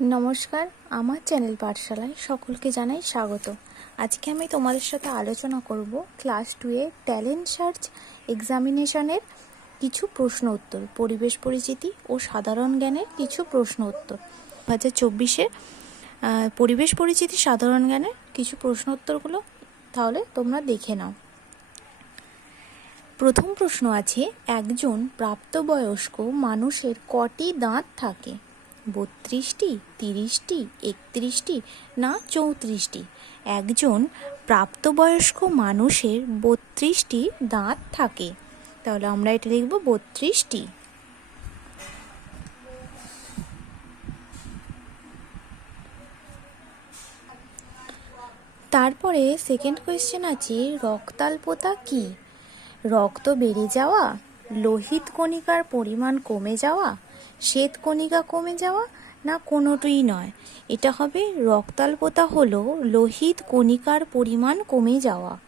নমস্কার, আমার চ্যানেল পাঠশালায় সকলকে জানাই স্বাগত। আজকে আমি তোমাদের সাথে আলোচনা করব ক্লাস টুয়ে ট্যালেন্ট সার্চ এক্সামিনেশনের কিছু প্রশ্ন উত্তর, পরিবেশ পরিচিতি ও সাধারণ জ্ঞানের কিছু প্রশ্ন উত্তর। দু হাজার চব্বিশে পরিবেশ পরিচিতি, সাধারণ জ্ঞানের কিছু প্রশ্ন উত্তরগুলো তাহলে তোমরা দেখে নাও। প্রথম প্রশ্ন আছে, একজন প্রাপ্তবয়স্ক মানুষের কটি দাঁত থাকে? বত্রিশটি, তিরিশটি, একত্রিশটি না চৌত্রিশটি। একজন প্রাপ্তবয়স্ক মানুষের বত্রিশটি দাঁত থাকে। তাহলে আমরা এটা লিখব বত্রিশটি। তারপরে সেকেন্ড কোয়েশ্চেন আছে, রক্তাল্পতা কি? রক্ত বেড়ে যাওয়া লোহিত কণিকার পরিমাণ কমে যাওয়া, শ্বেত কণিকা কমে যাওয়া না কোনোটিই নয়। এটা হবে রক্তাল্পতা হলো লোহিত কণিকার পরিমাণ কমে যাওয়া।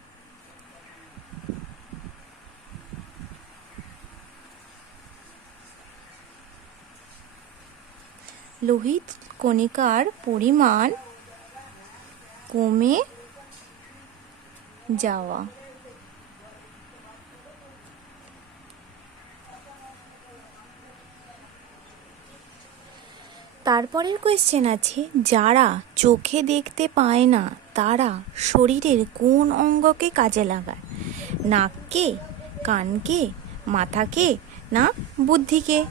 লোহিত কণিকার পরিমাণ কমে যাওয়া। তারপরের কোয়েশ্চেন আছে, যারা চোখে দেখতে পায় না, তারা শরীরের কোন অঙ্গকে কাজে লাগায়? নাককে, কানকে, মাথাকে না বুদ্ধিকে?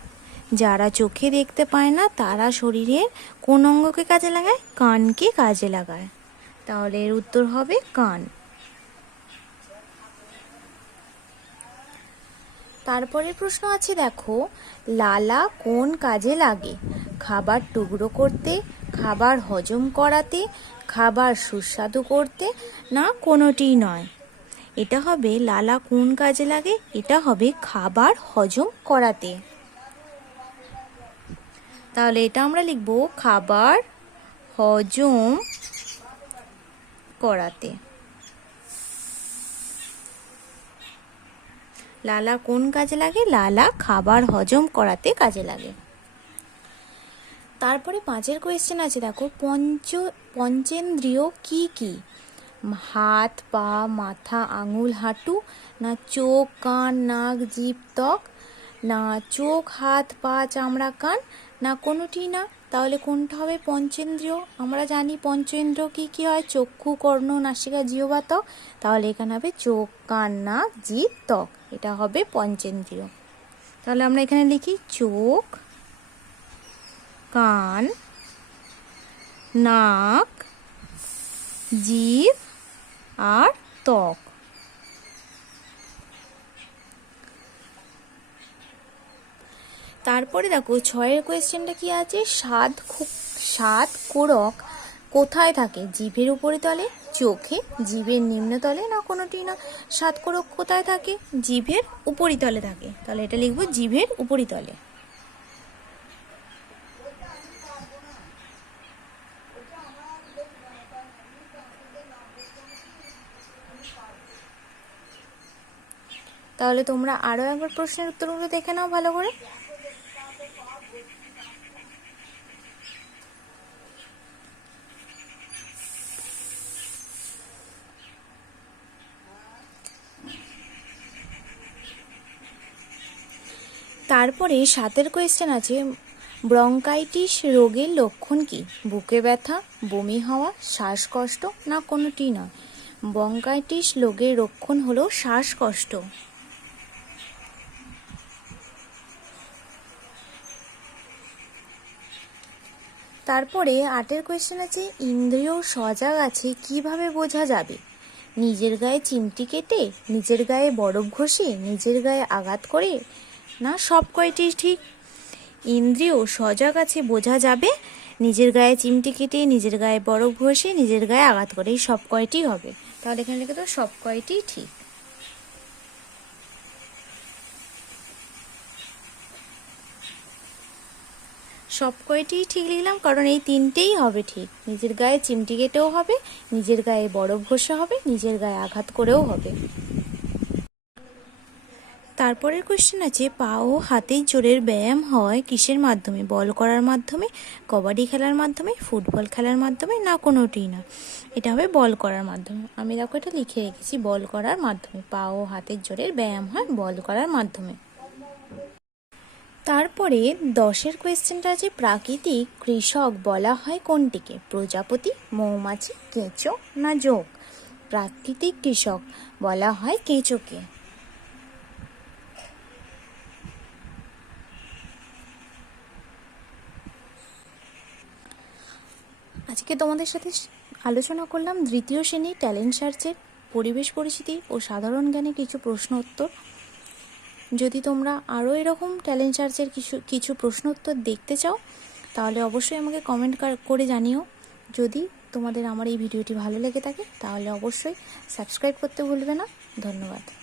যারা চোখে দেখতে পায় না, তারা শরীরের কোন অঙ্গকে কাজে লাগায়? কানকে কাজে লাগায়। তাহলে এর উত্তর হবে কান। তারপরের প্রশ্ন আছে, দেখো, লালা কোন কাজে লাগে? খাবার টুকরো করতে, খাবার হজম করাতে, খাবার সুস্বাদু করতে? না, কোনোটিই নয়। এটা হবে লালা কোন কাজে লাগে? এটা হবে খাবার হজম করাতে। তাহলে এটা আমরা লিখব, খাবার হজম করাতে। লালা কোন কাজে লাগে? লালা খাবার হজম করাতে কাজে লাগে। তারপরে পাঁচের কোয়েশ্চেন আছে, দেখো, পঞ্চ, পঞ্চেন্দ্রিয় কি কি? হাত, পা, মাথা, আঙুল, হাঁটু, না চোখ, কান, নাক, জিভ, ত্বক, না চোখ, হাত, পা, চামড়া, কান না কোনোটি না, তাহলে কোনটা হবে পঞ্চেন্দ্রিয়? আমরা জানি পঞ্চেন্দ্রিয় কি কি হয়? চক্ষু, কর্ণ, নাসিকা জিহ্বা ত্বক তাহলে এখানে হবে চোখ, কান, নাক, জিভ, ত্বক। এটা হবে পঞ্চেন্দ্রিয়। তাহলে আমরা এখানে লিখি চোখ, কান, নাক, জিভ আর ত্বক। তারপরে দেখো ছয়ের কোয়েশ্চেনটা কি আছে? স্বাদ খুব স্বাদ কোরক কোথায় থাকে? জিভের উপরিতলে চোখে? জিভের নিম্নতলে না কোনোটি না? স্বাদ কোরক কোথায় থাকে? জিভের উপরিতলে থাকে। তাহলে এটা লিখব জিভের উপরিতলে তাহলে তোমরা আরও একবার প্রশ্নের উত্তরগুলো দেখে নাও ভালো করে। তারপরে সাতের কোয়েশ্চেন আছে, ব্রঙ্কাইটিস রোগের লক্ষণ কি? বুকে ব্যথা, বমি হওয়া, শ্বাসকষ্ট না কোনোটি নয়? ব্রঙ্কাইটিস রোগের লক্ষণ হলো শ্বাসকষ্ট। তারপরে আটের কোয়েশ্চেন আছে, ইন্দ্রিয় সজাগ আছে, কীভাবে বোঝা যাবে? নিজের গায়ে চিমটি কেটে, নিজের গায়ে বরফ ঘষে, নিজের গায়ে আঘাত করে না, সব কয়টি ঠিক? ইন্দ্রিয় সজাগ আছে বোঝা যাবে। নিজের গায়ে চিমটি কেটে, নিজের গায়ে বরফ ঘষে, নিজের গায়ে আঘাত করে এই সব কয়টি হবে। তাহলে এখানে লিখে তো সব কয়টি ঠিক। সব কয়টিই ঠিক লিখলাম, কারণ এই তিনটেই হবে ঠিক। নিজের গায়ে চিমটি কেটেও হবে, নিজের গায়ে বরফ ঘষে হবে, নিজের গায়ে আঘাত করেও হবে। তারপরের কোয়েশ্চেন আছে পা ও হাতের জোরের ব্যায়াম হয় কিসের মাধ্যমে? বল করার মাধ্যমে, কবাডি খেলার মাধ্যমে, ফুটবল খেলার মাধ্যমে না কোনোটিই না? এটা হবে বল করার মাধ্যমে। আমি দেখো এটা লিখে রেখেছি, বল করার মাধ্যমে। পা ও হাতের জোরের ব্যায়াম হয়, বল করার মাধ্যমে। তারপরে দশের কোয়েশ্চেনটা আছে, প্রাকৃতিক কৃষক বলা হয় কোনটিকে? প্রজাপতি, মৌমাছি, কেঁচো না যোগ প্রাকৃতিক কৃষক বলা হয় কেঁচোকে। আজকে তোমাদের সাথে আলোচনা করলাম দ্বিতীয় শ্রেণির ট্যালেন্ট সার্চের পরিবেশ পরিচিতি ও সাধারণ জ্ঞানে কিছু প্রশ্ন উত্তর। যদি তোমরা আরও এরকম ট্যালেন্ট সার্চের কিছু কিছু প্রশ্ন উত্তর দেখতে চাও, তাহলে অবশ্যই আমাকে কমেন্ট করে জানিও। যদি তোমাদের আমার এই ভিডিওটি ভালো লেগে থাকে, তাহলে অবশ্যই সাবস্ক্রাইব করতে ভুলবে না। ধন্যবাদ।